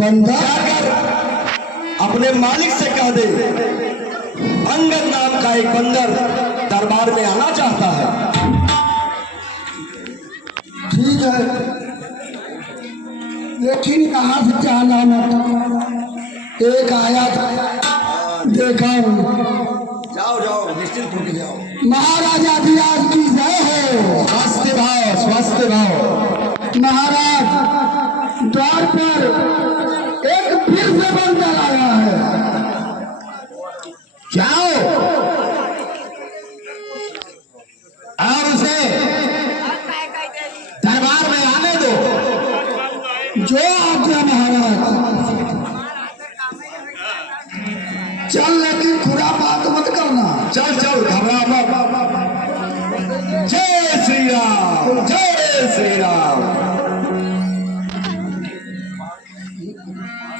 बंदा अपने मालिक से कह दे, अंगद नाम का एक बंदर दरबार में आना चाहता है। ठीक है, लेकिन कहाँ से जाना मत। एक आया था, देखा हूँ। जाओ जाओ, निश्चिंत होकर जाओ। महाराजा धीराज की जय हो। स्वस्थ भाव, स्वस्थ भाव। महाराज द्वार पर एक फिर से बंदर आया है। जाओ और उसे दरबार में आने दो। जो आज्ञा महाराज। चल, लेकिन खुरा बात मत करना। चल चल, घबरा मत। जय श्री राम, जय श्री राम।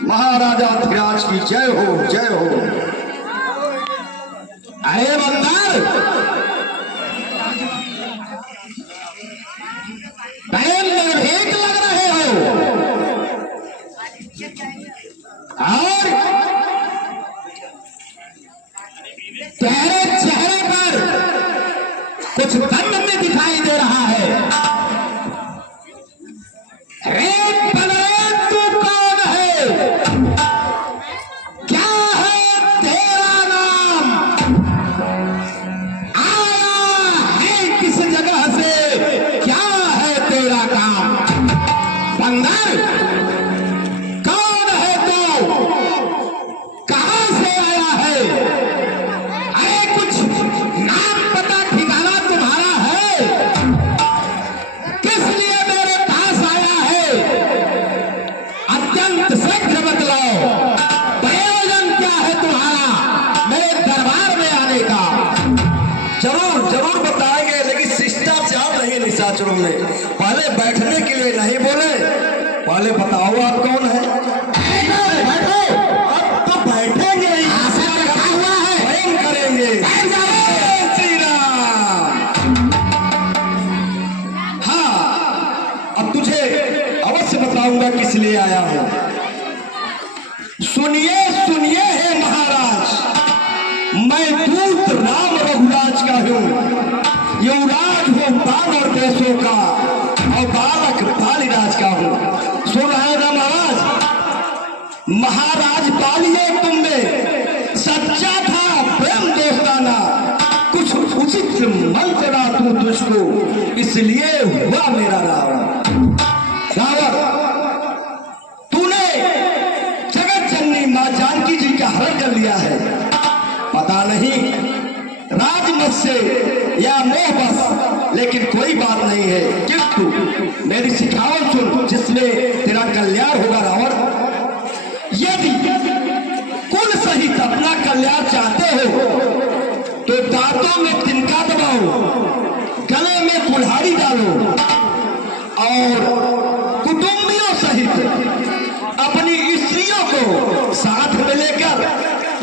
महाराजा धीराज की जय हो, जय हो। अरे बंदर, टाइम निर्भीक लग रहे हो और तेरे चेहरे पर कुछ दम में दिखाई दे रहा है। रे बलराम, तू कौन है? क्या है तेरा नाम? आया है किस जगह से? क्या है तेरा काम? बंदर, कौन है तू? कहां से आया है? अरे कुछ नाम पता ठिकाना तुम्हारा है? किस लिए मेरे पास आया है? अत्यंत शीघ्र बतलाओ। प्रयोजन क्या है तुम्हारा मेरे दरबार में आने का? जरूर जरूर बताएंगे, लेकिन शिष्टाचार नहीं निशाचरों में। पहले बैठने के लिए नहीं बोले, पहले बताओ आप कौन है? बैठो, अब तो बैठेंगे ही। आसन रखा हुआ है, स्वयं करेंगे। जय श्री राम। हाँ, अब तुझे अवश्य बताऊंगा किस लिए आया हूं। सुनिए सुनिए हे महाराज, मैं दूत राम रघुराज का हूँ। युवराज हूँ बानर देशों का और बालक बालीराज का हूँ। सुन रहे ना महाराज? महाराज बालिए तुम में सच्चा था प्रेम दोस्ताना, कुछ उचित मन चला तू तुझको, इसलिए हुआ मेरा रावण। रावण, तूने जगत जननी मां जानकी जी का हरण कर लिया है। पता नहीं राजमत से या मोह बस, लेकिन कोई बात नहीं है। किंतु मेरी सिखावट सुन, जिसमें तेरा कल्याण होगा रावण। यदि कुल सहित अपना कल्याण चाहते हो तो दांतों में तिनका दबाओ, गले में कुल्हाड़ी डालो और कुटुंबियों सहित अपनी स्त्रियों को साथ में लेकर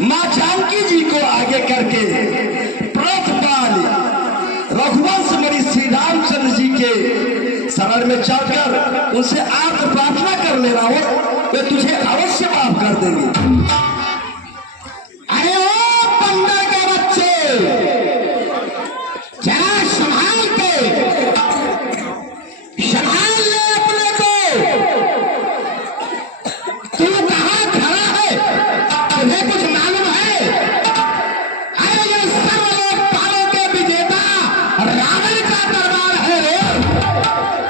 मां जानकी जी को आगे करके प्रथपाल रघुवंश मणि श्री रामचंद्र जी के शरण में चलकर उनसे आर्त प्रार्थना कर लेना हो, वे तुझे अवश्य माफ कर देंगे। अरे ओ बंदर के बच्चे, जरा संभाल के, संभाल ले अपने को। तू कहां खड़ा है? तुम्हें कुछ मालूम है? अरे ये सर्वलोक पालों के विजेता रावण का दरबार है रे।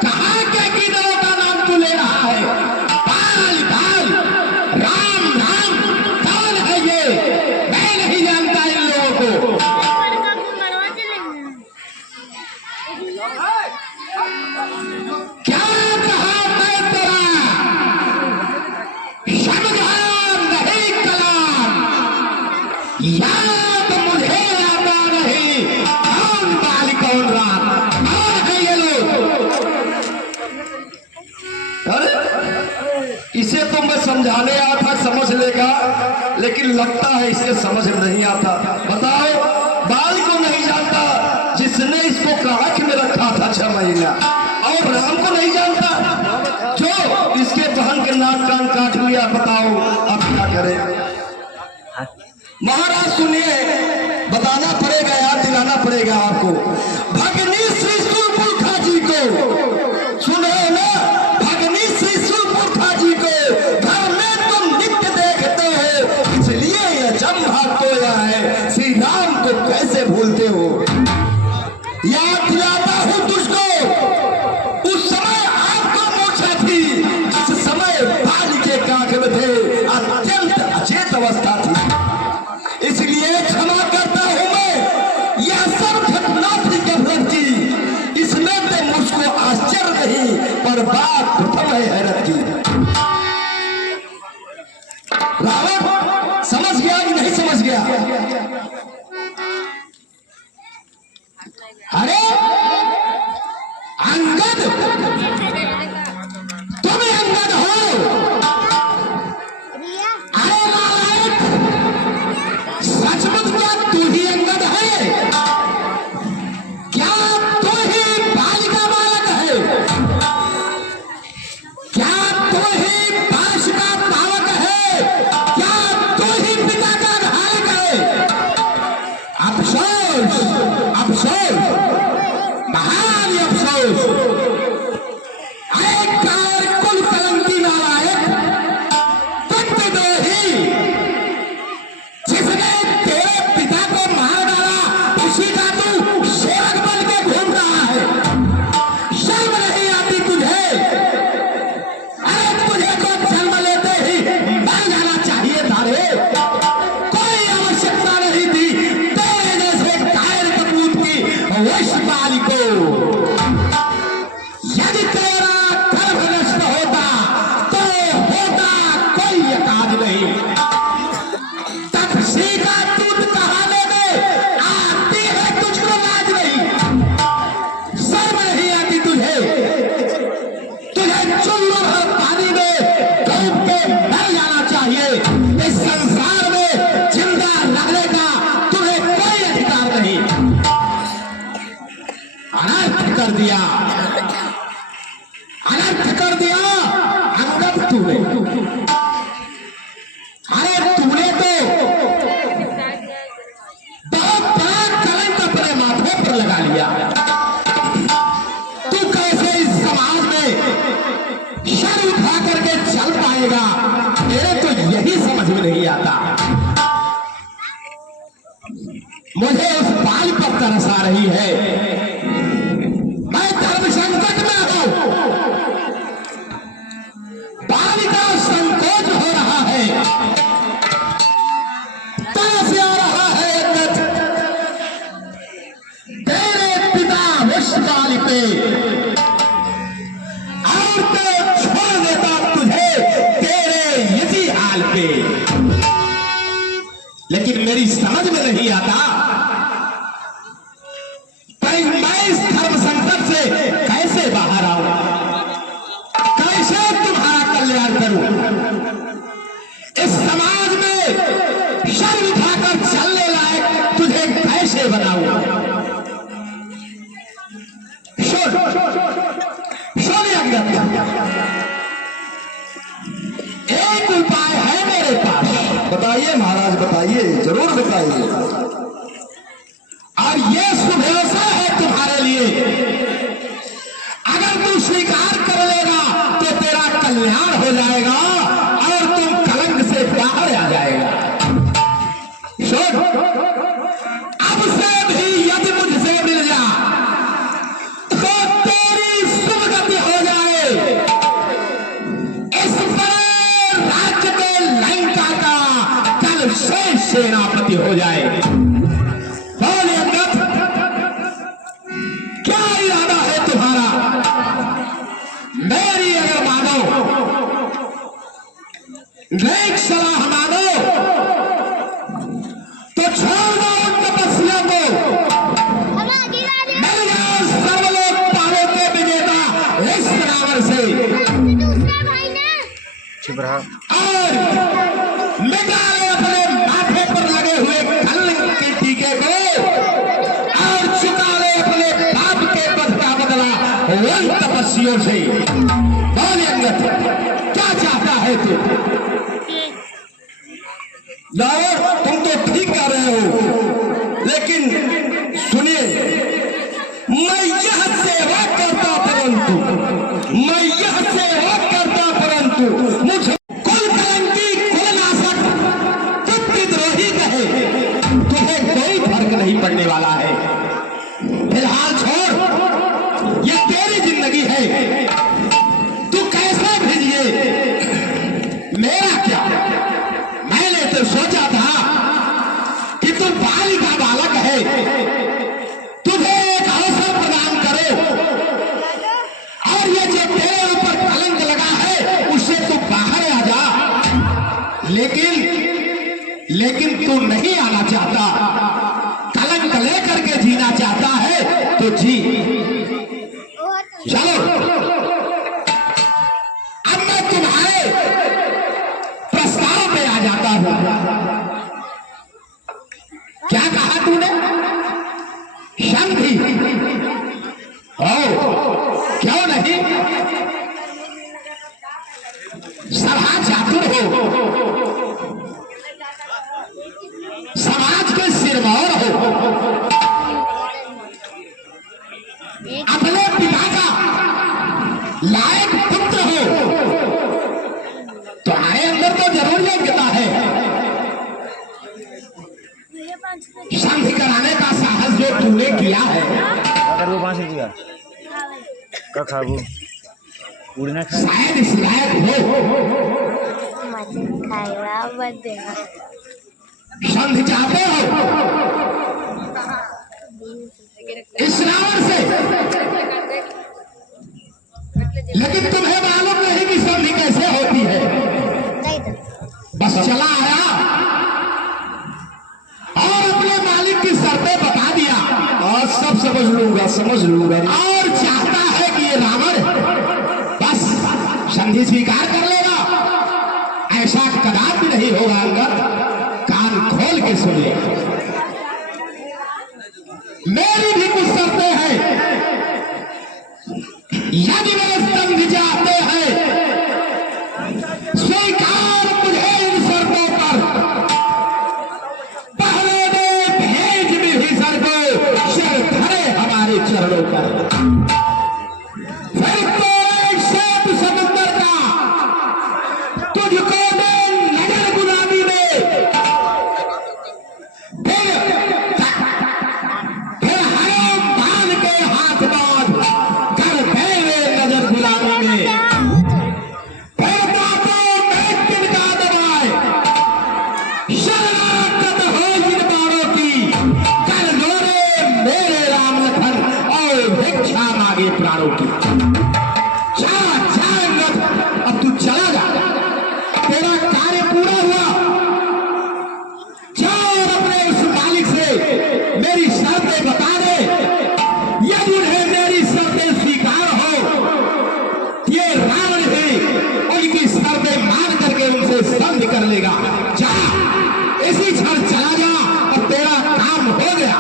कहां के कीड़ों का नाम तू ले रहा है? बाल बाल, राम राम, कौन है ये? मैं नहीं जानता इन लोगों को। क्या कहा मैं तेरा? समझा नहीं कलाम, याद मुझे आता नहीं। कौन बाल कौन राम, कौन है ये लोग? अरे इसे तो को मैं समझाने आया था, समझ लेगा, लेकिन लगता है इसके समझ में नहीं आता। बताओ, बाल को नहीं जानता जिसने इसको काख में रखा था 6 महीना, और राम को नहीं जानता जो इसके बहन के नाक कान काट लिया। बताओ अब क्या करे। महाराज सुनिए, बताना पड़ेगा, याद दिलाना पड़ेगा आपको। भगनी श्री सुरपुरखा जी को सुनो ना, भगनी श्री सुरपुरखा जी को घर में तुम नित्य देखते हो, इसलिए यह जम्भा तोया है। श्री राम को कैसे भूलते हो। याद दिलाता हूं तुझको, उस समय आपको मोक्षा थी जिस समय बाल के काख में थे, अत्यंत अचेत अवस्था थी। इसलिए क्षमा करता हूं मैं, यह सब घटना थी गफलत की, इसमें तो मुझको आश्चर्य नहीं, पर बात प्रथम है हैरत की। रावण समझ गया कि नहीं समझ गया? अरे अंगद, तुम अंगद हो? अरे नालायक, सचमुच क्या तू ही अंगद है? क्या तू ही बालिका बालक है? क्या तू ही पाश का पावक है? क्या तू ही पिता का घालक है? अफसोस, अफसोस, महान अफसोस। अरे कार कुल कलंकी नालायक, तुद्रोही, जिसने तेरे पिता को मार डाला, उसी का तू सेवक बन के घूम रहा है। शर्म नहीं आती तुझे? अरे तुझे तो जन्म लेते ही मर जाना चाहिए था रे। कोई आवश्यकता नहीं थी तेरे जैसे कायर कपूत की वश बाली को। यदि तेरा गर्भ नष्ट होता तो होता कोई यकाज नहीं। तब सीधा दूध कहाने में आती है, तुझको लाज नहीं, शर्म नहीं आती तुझे? तुझे चुल्लू भर पानी में डूब के मर जाना चाहिए। इस संसार में जिंदा रहने का तुम्हें कोई अधिकार नहीं। अनर्थ कर दिया, अनर्थ कर दिया अंगद तूने। अरे तूने तो बहुत बड़ा कलंक अपने माथे पर लगा लिया। तू कैसे इस समाज में सर उठा करके चल पाएगा, मेरे तो यही समझ में नहीं आता। मुझे उस बाल पर तरस आ रही है। मैं धर्म संकट में हूं, बाल का संकोच हो रहा है, तरस आ रहा है अंगद। तेरे पिता उस बाल पे, और तो छोड़ देता तुझे तेरे इसी हाल पे। लेकिन मेरी समझ में नहीं आता, मैं इस धर्म संकट से कैसे बाहर आऊं, कैसे तुम्हारा कल्याण करूं, इस समाज में सर उठाकर चलने लायक तुझे कैसे बनाऊं। सुन अंगद, एक उपाय है मेरे पास। बताइए महाराज, बताइए, जरूर बताइए। और यह सुभरोसा है तुम्हारे लिए, अगर तू स्वीकार कर लेगा तो तेरा कल्याण हो जाएगा और तुम कलंक से बाहर आ जाएगा। सुन, अब से भी यदि मुझसे मिल जा तो तेरी शुभ गति हो जाए। इस बड़े राज्य में लंका का कल से सेनापति हो जाए। बोले अंगद, क्या इरादा है तुम्हारा? मेरी अगर मानो, नेक सलाह मानो, तो छोड़ दो उन तपस्या को, मिल जाओ सर्वलोक पारों के विजेता इस रावण से। और मिटाए अपने माथे पर लगे हुए कलंक के टीके को और चुका ले अपने पाप के पद का बदला उन तपस्वियों से। बोल अंगद, क्या चाहता है तू? तुम तो ठीक कर रहे हो, लेकिन सुनिए, मैं यह सेवा करता परंतु मुझे कुल कलंकी कुल नाशक पितृद्रोही कहे, तुम्हें कोई फर्क नहीं पड़ने वाला है। फिलहाल छोड़, यह तेरी जिंदगी है, तू कैसे भेजिए, मेरा क्या। मैंने तो सोचा था कि तू बालिका बालक है, तुझे एक अवसर प्रदान करो और ये जो तेरे ऊपर कलंक लगा है उससे तू बाहर आ जा। लेकिन तू नहीं आना चाहता, कलंक लेकर के जीना चाहता है तो जी। चलो अब मैं तुम्हारे प्रस्ताव पे आ जाता हूं। क्या कहा तूने? शंखी हो, क्यों नहीं? सभा चातुर हो, समाज के सिरमौर हो, अपने पिता का लायक पुत्र हो, तो आए अंदर तो जरूर योग्यता है। शांति कराने का साहस जो तूने किया है, अगर वो 5 रुपया का खाबू उड़ना खा शायद इस लायक हो। संधि चाहते हो इस रावण से, लेकिन तुम्हें मालूम नहीं कि संधि कैसे होती है। बस चला आया और अपने मालिक की शर्तें बता दिया, और सब समझ लूंगा और चाहता है कि ये रावण बस संधि स्वीकार कर लेगा। ऐसा कदापि नहीं होगा अंगद, कान खोल के सुन ले। मेरी भी कुछ शर्तें हैं, यदि वे संधि चाहते हैं स्वीकार मुझे इन शर्तों पर, पहले दे भेज भी सर को शर धरे हमारे चरणों पर, फिर तो एक श्वेत समुद्र का तुझको दे नजर गुलामी में, फिर हरम बांध के हाथ बांध कर देवे नजर गुलामी में, फिर बातों में तिनका दबाए शरणागत हो जिन बारों की, कर रोरे मेरे राम लखन और भिक्षा मांगे प्राणों की। अब तू चला जा, तेरा कार्य पूरा हुआ। जाओ और अपने उस मालिक से मेरी शर्तें बता दे, यदि उन्हें मेरी शर्तें स्वीकार हो, ये रावण ही उनकी शर्तें मान करके उनसे संधि कर लेगा। जा, इसी क्षण चला जा, अब तेरा काम हो गया।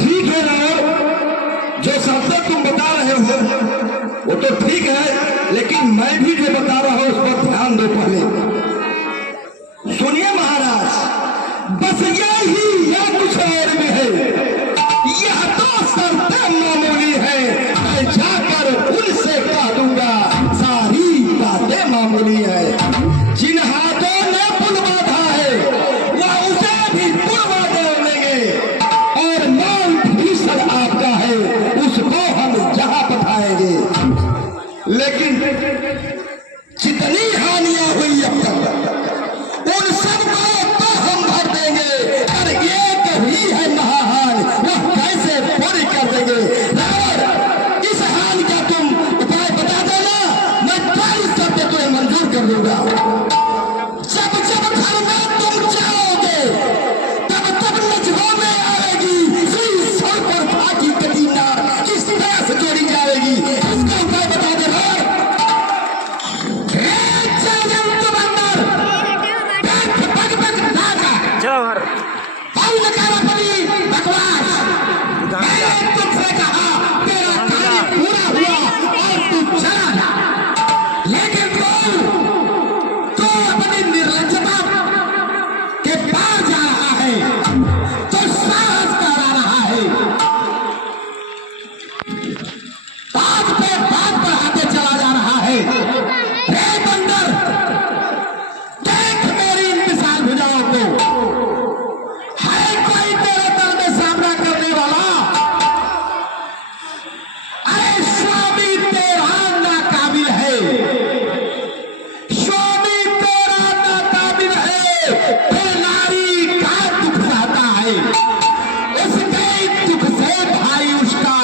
ठीक है रावण, जो शर्तें तुम बता रहे हो वो तो ठीक है, लेकिन मैं भी जो बता रहा हूं उस पर ध्यान दो। पहले सुनिए महाराज, बस यही या कुछ और भी है, यह तो शर्तें मामूली है, मैं जाकर उनसे कह दूंगा सारी बातें मामूली है। जिन हाथों ने पुल बांधा है वह उसे भी पुल बांधे लेंगे, और मौन भीषण आपका है उसको हम जहां बताएंगे। लेकिन जितनी हानियां हुई अब तक उन सबको तो हम भर देंगे, और एक ही है महाहानि, वह कैसे पूरी कर देंगे। रावण, इस हानि का तुम उपाय बता देना, मैं सारी शर्तें तुम्हें मंजूर कर दूंगा। जब जब घर में तुम जाओगे तब तब नजरों में आएगी सुई सर पर फाकी कटीना किस तरह से जोड़ी जाएगी, इसका उपाय बता दे रावण। बाहर बंद कर अपनी बकवास। मैंने तुझसे कहा तेरा कार्य पूरा हुआ और तू चला जा, लेकिन तू अपनी निर्लज्जता के पार जा रहा है, तो साहस करा रहा है, बात पे बात बढ़ाते चला जा रहा है। रे बंदर, देख मेरी इन विशाल भुजाओं को, है कोई तेरे दल में सामना करने वाला? अरे स्वामी तेरा नाकाबिल है, स्वामी तेरा नाकाबिल है, फिर नारी का दुख सहता है, उसके दुख से भाई उसका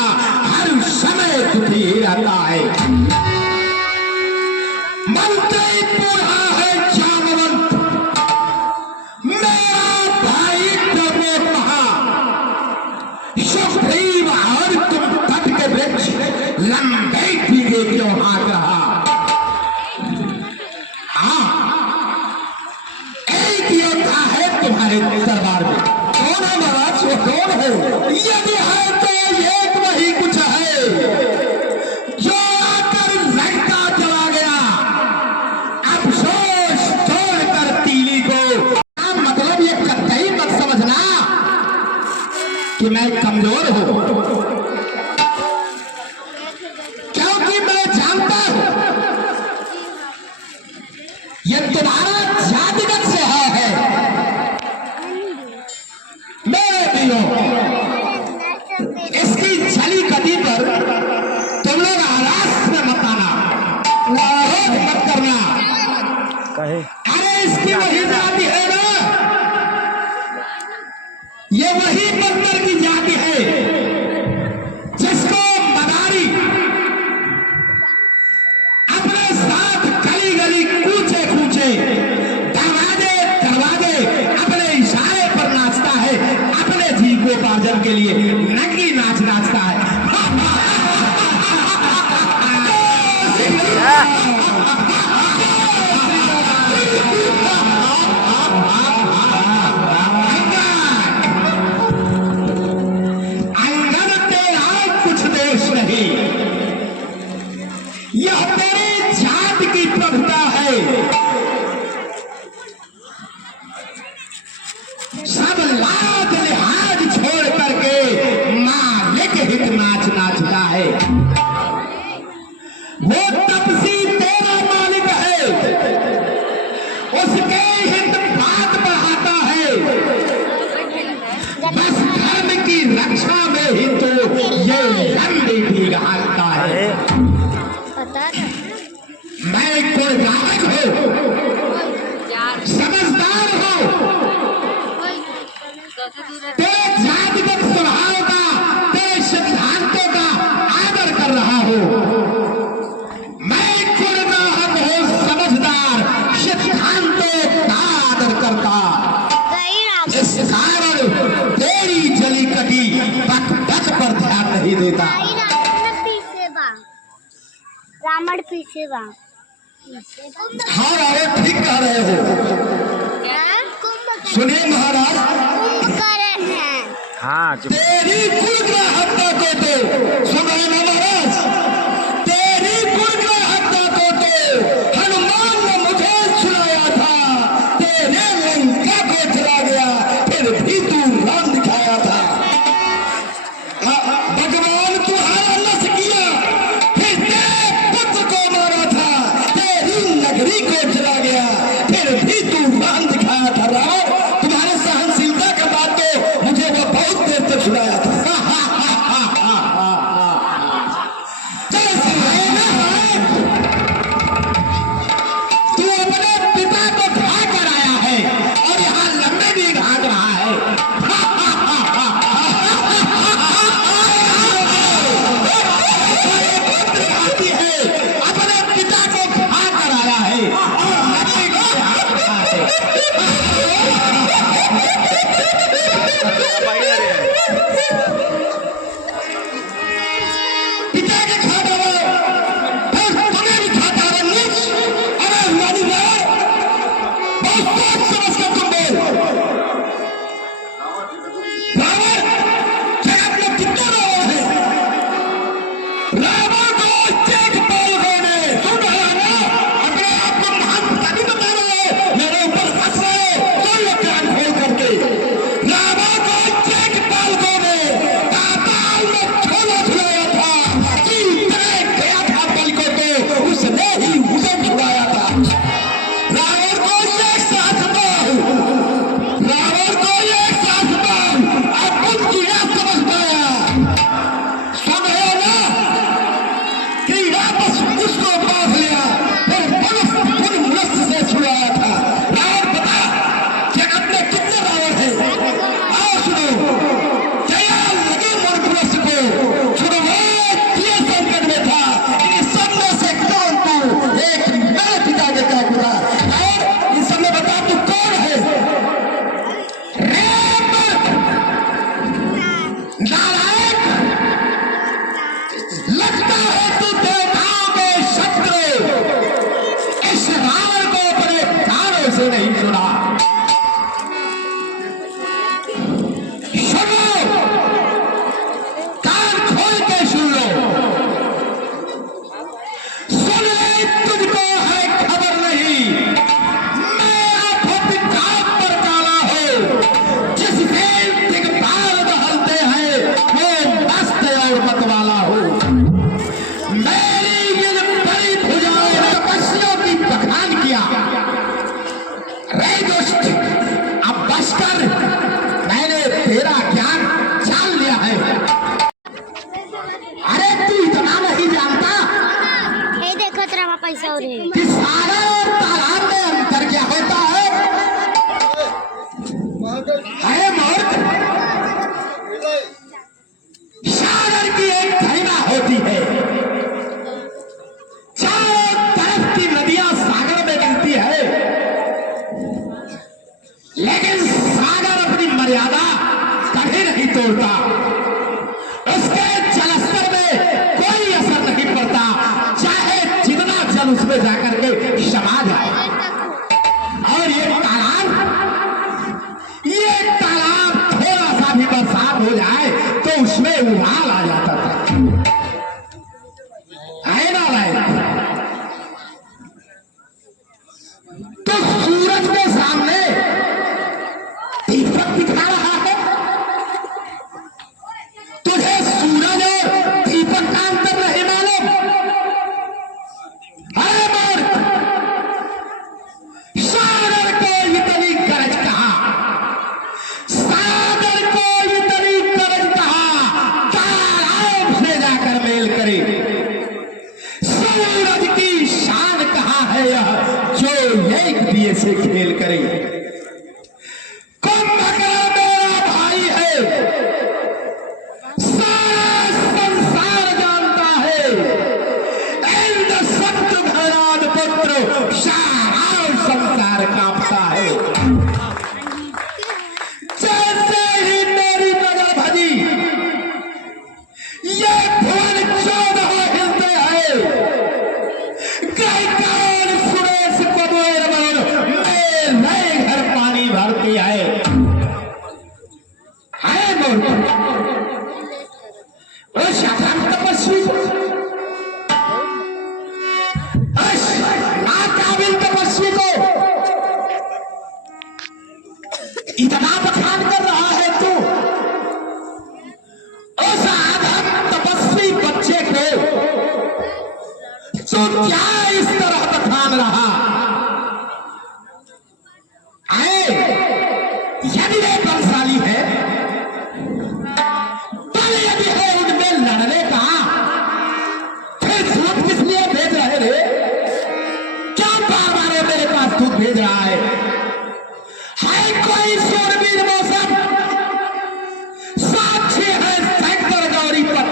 हर समय दुखी ही रहता है। मंत्री बूढ़ा है जामवंत, मेरा भाई प्रभु महा सुग्रीव, और तुम तट के वृक्ष लंबे पीछे क्यों हाथ रहा? हाँ, एक योद्धा है तुम्हारे दरबार में। कौन है महाराज? वो कौन है? यदि है तो एक वही कुछ है जो आकर लड़का चला गया, अफसोस छोड़कर तीली को। मतलब ये कतई मत समझना कि मैं कमजोर हूं, क्योंकि मैं जानता हूं ये तुम्हारा जातिगत स्वभाव है। मेरे प्रियो, इसकी छली कटी पर तुम लोग आरास में मत आना, नाराज मत करना। कहे अरे इसकी वही जाति है ना, ये वही बंदर की जाति है जिसको मदारी अपने साथ गली गली कूचे कूचे दरवाजे दरवाजे अपने इशारे पर नाचता है, अपने जीविकोपार्जन के लिए नंगी नाच नाचता है। अंगद तेरा कुछ दोष नहीं, यह तेरी जात की प्रभुता है। सब लाद लिहाज छोड़ करके मालिक हित नाच नाचता है। वो तपसी तेरा मालिक है, उसके हित बात बढ़ाता है, बस धर्म की रक्षा में ही तो ये लंबी भी घालता है। मैं कोई नायक हूं, समझदार हूं, तेरे जातिगत स्वभाव का, तेरे सिद्धांतों का आदर कर रहा हूं। मैं कोई नायक हूं, समझदार, सिद्धांतों का आदर करता, इस कारण तेरी जली कटी बक बक पर ध्यान नहीं देता। रावण पीछे बा। हाँ रावण ठीक कह रहे हो। सुनिए महाराज, कुंभकर्ण है। हाँ चुप तेरी कुल हत्या को तो सुना है ना महाराज, तेरी कुल हत्या को तो हनुमान ने मुझे सुनाया था, तेरे लंका को चला गया, फिर भी तू राम दिखाया था। भगवान तुम्हारा नस किया, फिर तेरे पुत्र को मारा था, तेरी नगरी को चला गया, फिर भी तू राम दिखाया था। राम, तुम्हारे सहनशीलता का बात तो मुझे वो बहुत देर तक सुनाया था। चलो सुनाए ना, तू अपने पिता को घा कर आया है और यहाँ लंबे भी घाट रहा है। आती है, अपने पिता को घा कर आया है और लंबे भी घाट रहा है। पिता के खाता हो, फिर तुम्हें भी खाता है नीच। अरे वाली बहुत सोच समझ कर तुम बोल। लेकिन सागर अपनी मर्यादा कभी नहीं तोड़ता। उसके जलस्तर में कोई असर नहीं पड़ता, चाहे जितना जल उसमें जाकर के समा जाए। और ये तालाब थोड़ा सा भी बरसात हो जाए तो उसमें उबाल आ जाता था। है ना भाई? तो सूरज के सामने दीपक दिखा रहा है। तुझे सूरज और दीपक का अंतर नहीं मालूम? अरे मूर्ख, सागर को इतनी गरज कहा, सागर को इतनी गरज कहा, तालाब से जाकर मेल करे। सूरज की शान कहाँ है यह जो एक दिए से खेल करे। कुंभकर्ण मेरा भाई है, सारा संसार जानता है। इंद्र शत्रुघ्न पुत्र सारा संसार कांपता है। जैसे ही मेरी नजर भजी ये भुवन 14 हिलते हैं। गायकार सुरेश कुबेर मेरे घर पानी भरती है। मूर्ख, तपस्वी नाकाबिल तपस्वी को इतना बखान कर रहा है तू। उस आधम तपस्वी बच्चे को तो क्या इस तरह बखान रहा? आए, यदि वे बलशाली है, बल यदि है उनमें लड़ने का, फिर दूध किस लिए भेज रहे रे? क्यों बार बार मेरे पास दूध भेज रहा है? कोई शूरवीर मौसम साक्षी है सैकड़ों गौरी पथ,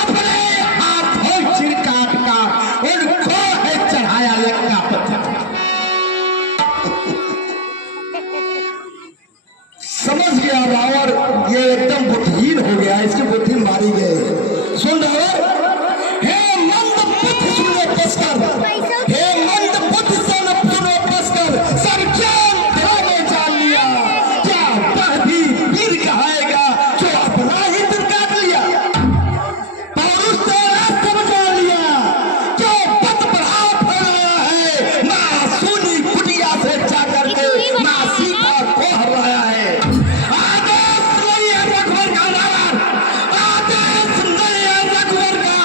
अपने हाथों चिरकाट का उनको है चढ़ाया लंका पत्थर। समझ गया बाबर, ये एकदम बुद्धिहीन हो गया, इसकी बुद्धि मारी गई। सुन रहे हो? हे मंद बुद्धि सुनो पसकर, हे मंद बुद्धि सुनो पसकर, सब ज्ञान ध्यान में जान लिया। क्या वह भी वीर कहाएगा जो अपना ही दिल काट लिया? पौरुष तेरा सब जान लिया, क्यों पद प्रभाव फैलाया है? ना सुनी कुटिया से जाकर के ना सीता को हराया है। आदेश नहीं है रघुवर का नार, आदेश नहीं है रघुवर का,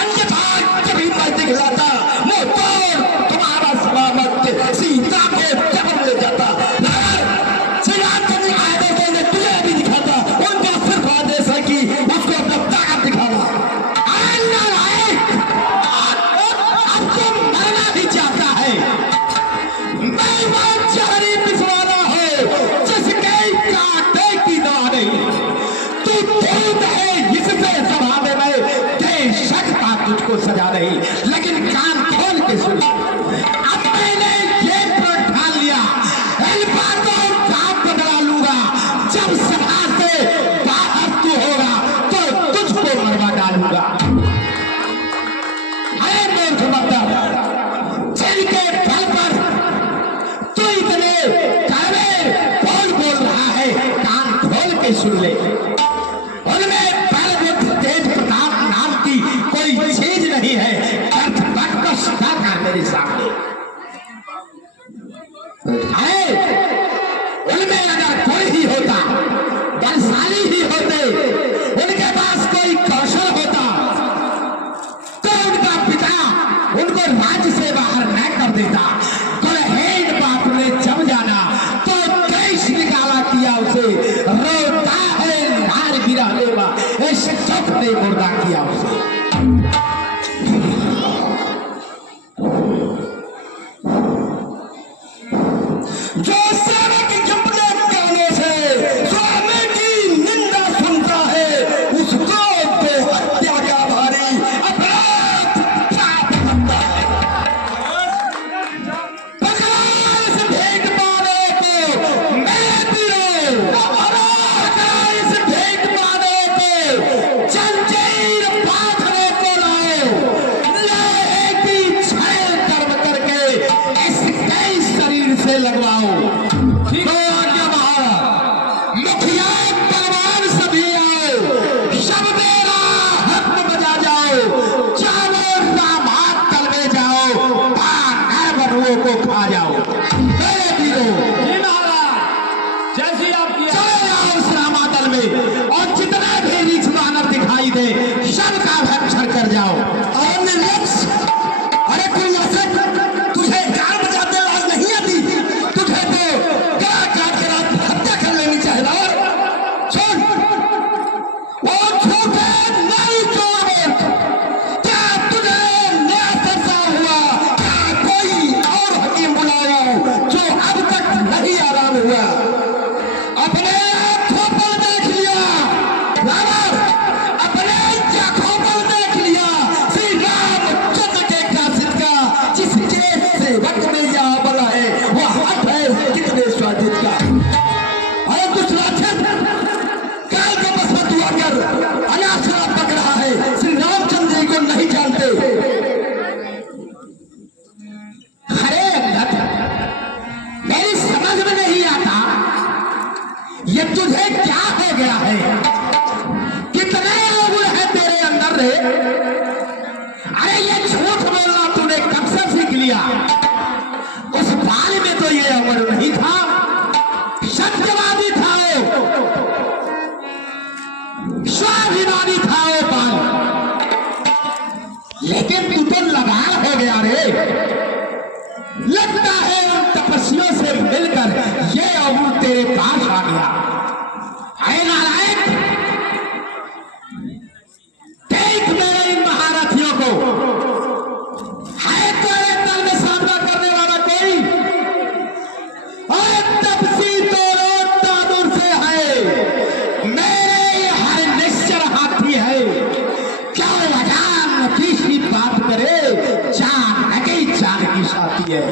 अन्यथा कभी मैं दिखलाता मुंह तोड़ तुम्हारा सलामत सीता को जबर ले जाता। श्री रामचंद्र आदेश देने तुझे भी दिखाता, उनका सिर्फ आदेश है कि उसको अपना ताकत दिखाना। अब तो मरना भी चाहता है। मैं वो जहरी पिछवाना हो जिसके कांटे की दवा नहीं। तू दूध है इससे सभावे में दे सकता तुझको सजा नहीं, लेकिन कान खोल के सुन। अब मैंने ये प्रण ठान लिया, इन बातों का बदला लूंगा। जब सभा से बाहर तू होगा तो तुझको मरवा डालूंगा। अरे मूर्ख बंदा, जिनके बल पर तू इतने कड़वे बोल रहा है, कान खोल के सुन ले। उनमें बल बुद्धि तेज प्रताप नाम की कोई चीज नहीं है। अर्थ बट को सदा कर मेरे सामने है। उनमें अगर कोई ही होता, बलशाली ही होते, उनके पास कोई कौशल होता, तो उनका पिता उनको राज्य से बाहर न कर देता। कुलहीन बाप ने जब जाना तो देश निकाला किया उसे, रोता है नार गिरा लेवा, ऐसे चौक ने मुर्दा किया उसे। जो सेवक अपने कानों से स्वामी की निंदा सुनता है, उसको तो हत्या का भारी अपराध पाप बनता है। भगवान से भेंट पाने को नहीं था, सत्यवादी था वो, स्वाभिमानी था वो बाल, लेकिन तू तो लगान हो गया रे। लगता है उन तपस्वियों से मिलकर ये अमूल तेरे पास आ गया। है नालायक, देख मेरे इन महारथियों को, है तेरे दल में सामना करने वाला कोई? और तपसी तो रोता दूर से है, मेरे ये हर निश्चर हाथी है। क्या लगान तीसरी बात करे, जान लगे जान की साथी है।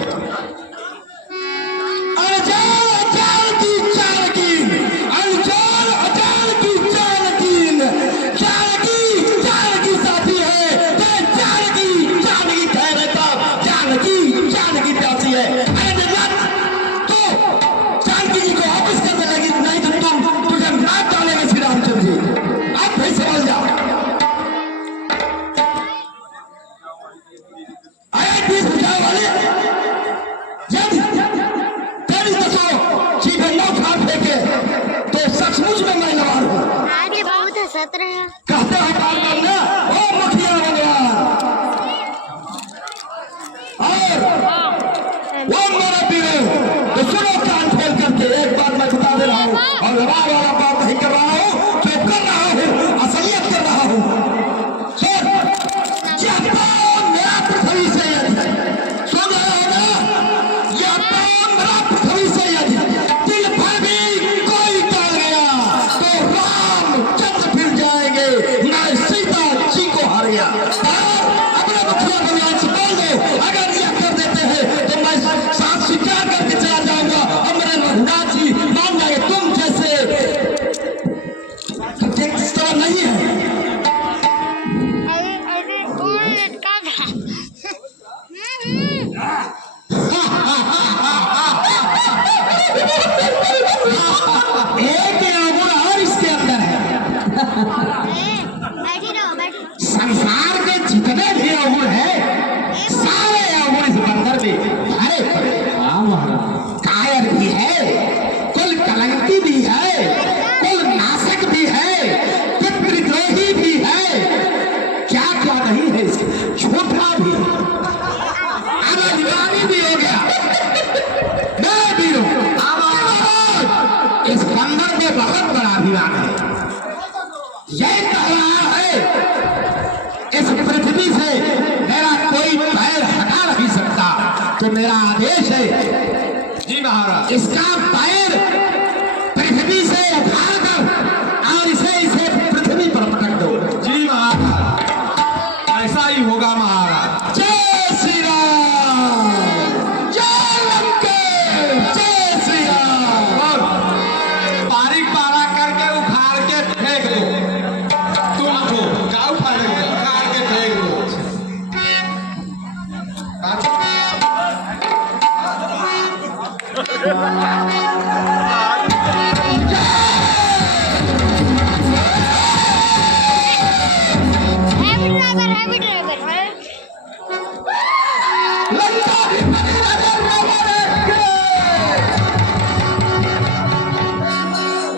आगे बहुत हंसत रहे हैं। कहते हैं बार बार ना, ओ मुखिया भगवान और वो मेरा पीर, तो सुनो कान खोल करके, एक बार मैं बता दे रहा हूँ और रवा वाला बात नहीं कर रहा हूँ, जो कर रहा हूँ असलियत कर रहा हूँ। सुन, यह तो मेरा पृथ्वी से यदि सुन रहे हो ना, यह तो मेरा पृथ्वी से यदि दिल भर भी कोई डाल गया तो रामचंद्र फिर जाएंगे, मैं सीता जी को हार गया। अपने मुखिया भगवान से बोल दो, अगर यह कर देते हैं तो मैं साथ स्वीकार करके चला जाऊंगा और मेरे रघुनाथ जी मान जाएंगे। तुम जैसे इस तरह नहीं है। अरे कौन लटका था? एक अवगुण और इसके अंदर है। बैठी रहो, बैठी रहो। संसार के जितने भी अवगुण है, सारे अवगुण इस बंदर में भरे पड़े। कायर भी है, कुल कलंकी भी है, कुल नाशक भी है, पितृद्रोही भी है, क्या क्या नहीं है इसके, झूठा भी, अभिमानी भी हो गया। मैं भी हूं, इस बंदर में बहुत बड़ा अभिमान है। यह कह रहा है इस पृथ्वी से मेरा कोई पैर हटा नहीं सकता, तो मेरा आदेश है जी महाराज, इसका पैर पृथ्वी से उठाकर और इसे पृथ्वी पर पटक दो। जी महाराज, ऐसा ही होगा महाराज। जय श्री राम, जय लंकेश, जय श्री राम। और बारीक पारा करके उखाड़ के फेंक दो। तुमको क्या उखाड़ेंगे? उखाड़ के फेंक दो। हैवी ड्राइवर लंका भी बनी रहे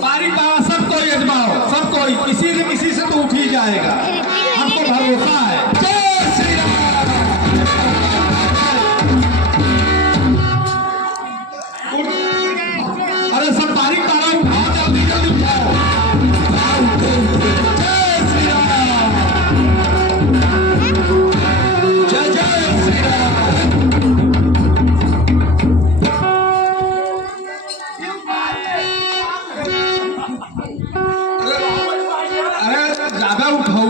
बारीक पारा सब कोई अजमाओ, सब कोई, किसी न किसी से तो उठ ही जाएगा, हमको भरोसा है। जय श्री राम। अरे सब बारीक पारा उठाओ, जल्दी जल्दी उठाओ। जय श्री राम, जय जय श्री राम। अरे ज्यादा उठाओ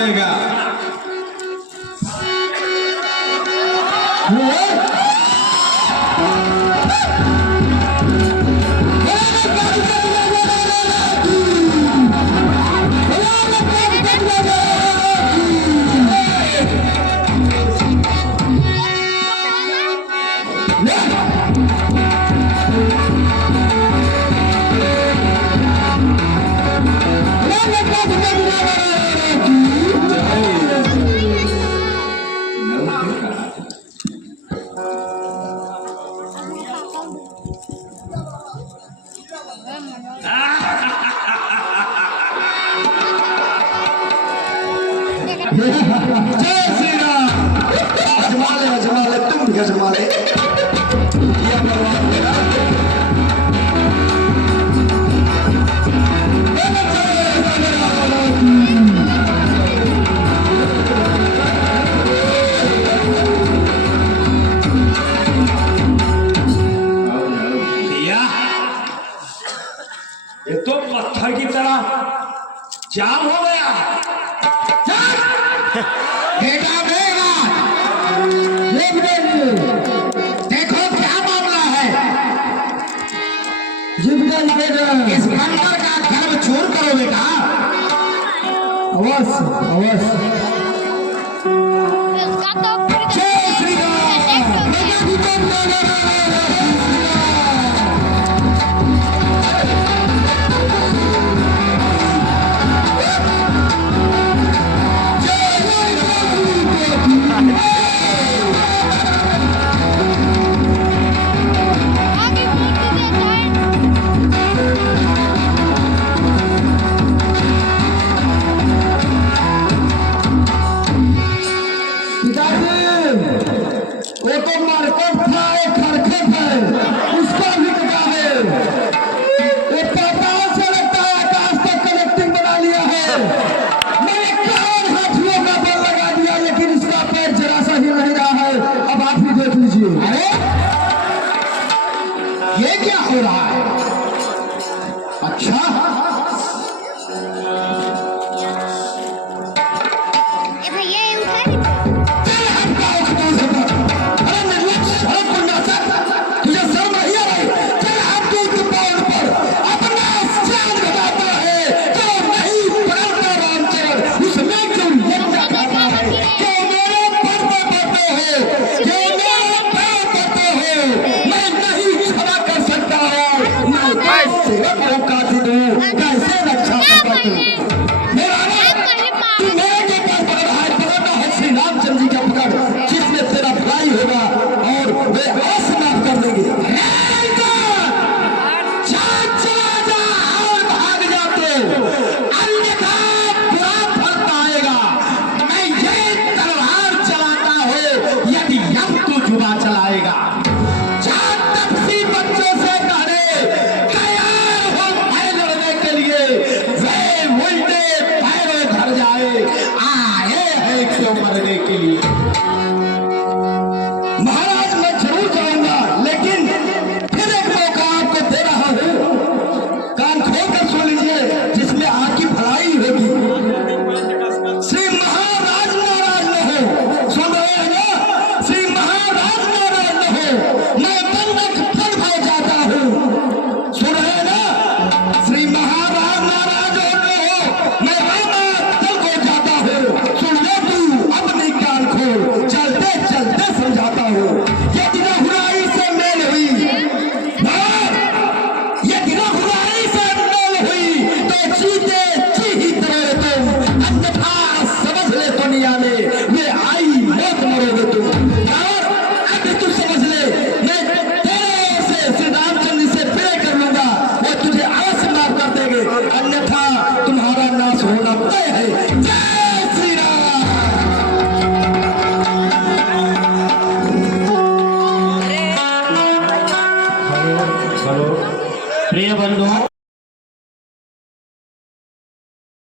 पड़ेगा। जय श्री राम। अजमा ले तुम भी अजमा ले। ये भगवान मेरा। भैया ये तो पत्थर की तरह जाम हो गया। बेटा बेगा, देखो क्या मामला है। इस बंदर का गर्भ चूर करो बेटा। अवश्य अवश्य। उसका तो पूरी जय श्री आगे पूरी देता है। पिताजी, वो तो मरकट था, एक खरखट है, उसका भी बता दे। वो पाताल से लगता है आकाश तक कनेक्टिंग बना लिया है। मैंने 4 हाथियों का बल लगा दिया, लेकिन इसका पैर जरा सा हिल नहीं रहा है। अब आप ही देख लीजिए। अरे ये क्या हो रहा है? अच्छा, ए भैया ये उठा नहीं। चल हटका उठा से पर। अरे निर्लज, अरे पुण्यासक, तुझे शर्म नहीं आ रही? चल आप दूध पाउंड पर अपना जान बताता है, जो नहीं पकड़ता रामचरण, उसमें क्यों लज्जा खाता है? क्यों मेरे पर पड़ते हो? क्यों मेरे पैर पड़ते हो? मैं नहीं क्षमा कर सकता हूँ। मैं कैसे रखूं काटी दूं? कैसे रक्षा कर दूं? मेरा तू मेरे के पास पकड़ हाथ पकड़ना है श्री रामचंद्र जी का पकड़, जिसमें तेरा भलाई होगा और वे आस माफ कर देंगे। चला जा और भाग जा तो अन्यथा बुरा फल पाएगा। मैं ये तलवार चलाता हूँ, यदि अब तू जुबा चलाएगा। जहाँ तक सी बच्चों से कहने तैयार हो भय लड़ने के लिए, वे उल्टे पैरों धर जाए, आए हैं क्यों मरने के लिए। महाराज मैं जरूर जाऊंगा, लेकिन फिर एक मौका आपको दे रहा हूँ। कान खोलकर सुन लीजिए, जिसमें आपकी भलाई होगी। श्री महाराज नाराज न हो, सुन रहे हैं ना? श्री महाराज नाराज न हो, मैं दंडक फल भय जाता हूँ। सुन रहे हैं ना? श्री महाराज नाराज न हो, मैं रामा दल को जाता हूँ। सुन ले तू अपनी कान खोल, चलते चलते समझाता हूँ। यदि रघुराई से मेल हुई, यदि रघुराई से मेल हुई तो जीते जी ही तरोगे तुम, अन्यथा समझ ले दुनिया में वे आई मौत मरोगे तुम। और अभी तू समझ ले, मैं तेरे ओर से श्री रामचंद्र से प्रे कर लूंगा, वो तुझे अवश्य माफ कर देंगे, अन्यथा तुम्हारा नाश होना तय है। जय